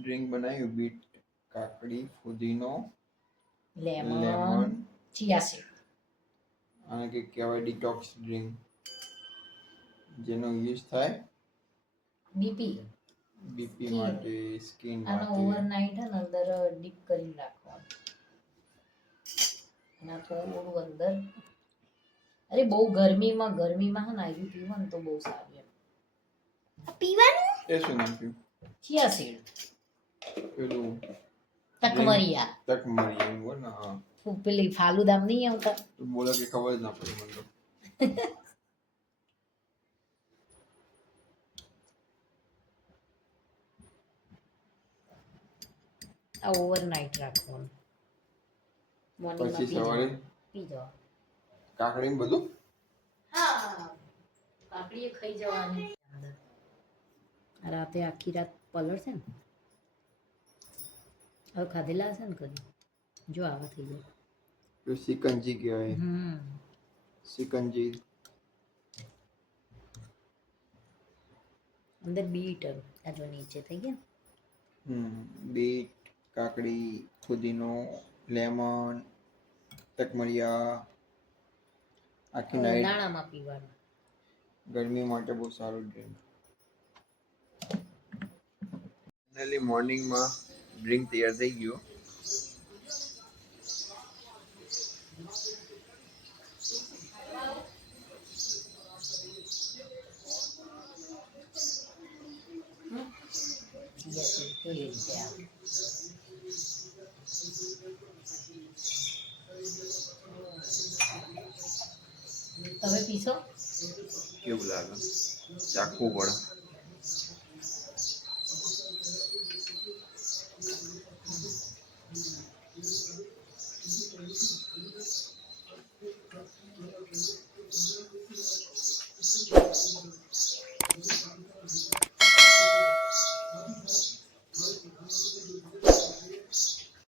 drink બનાવ્યું bit કાકડી ફુદીનો lemon lemon ચિયા seed અને કે કહેવાય ડિટોક્સ ડ્રિંક જેનો યુઝ થાય બીપી બીપી માટે સ્કિન આનો માટે ઓવરનાઇટ હે ને અંદર ડીપ કરીને રાખવાનું અને આ થોડું અંદર અરે બહુ ગરમીમાં હે ને આવી પીવું ને તો બહુ સારું એમ પીવાનું એ શું નાખ્યું ચિયા સીડ પેલું તકમરિયા તકમરિયા એવું ને હા પેલી ફાલુદામ નહીં આવતા તો બોલો કે ખબર જ ના પડી મને તો આ ઓવરનાઇટ રાખવાનું પછી સવારે પી જવા કાકડી બધું હા કાકડી ખાઈ જવાની રાતે આખી રાત પલળશે ને હવે ખાધેલા હશે ને કદી જો આવા થઈ જાય તો સિકંજી કહેવાય સિકંજી અંદર બીટ આ જો નીચે થઈ ગયા બીટ કાકડી ફુદીનો લેમન તકમરિયા આખી નાઈટ ઉનાળામાં પીવાનું ગરમી માટે બહુ સારું ડ્રિંક ફાઇનલી મોર્નિંગમાં ડ્રિંક તૈયાર થઈ ગયો તમે પીશો કેવું લાગે ચાખવું પડે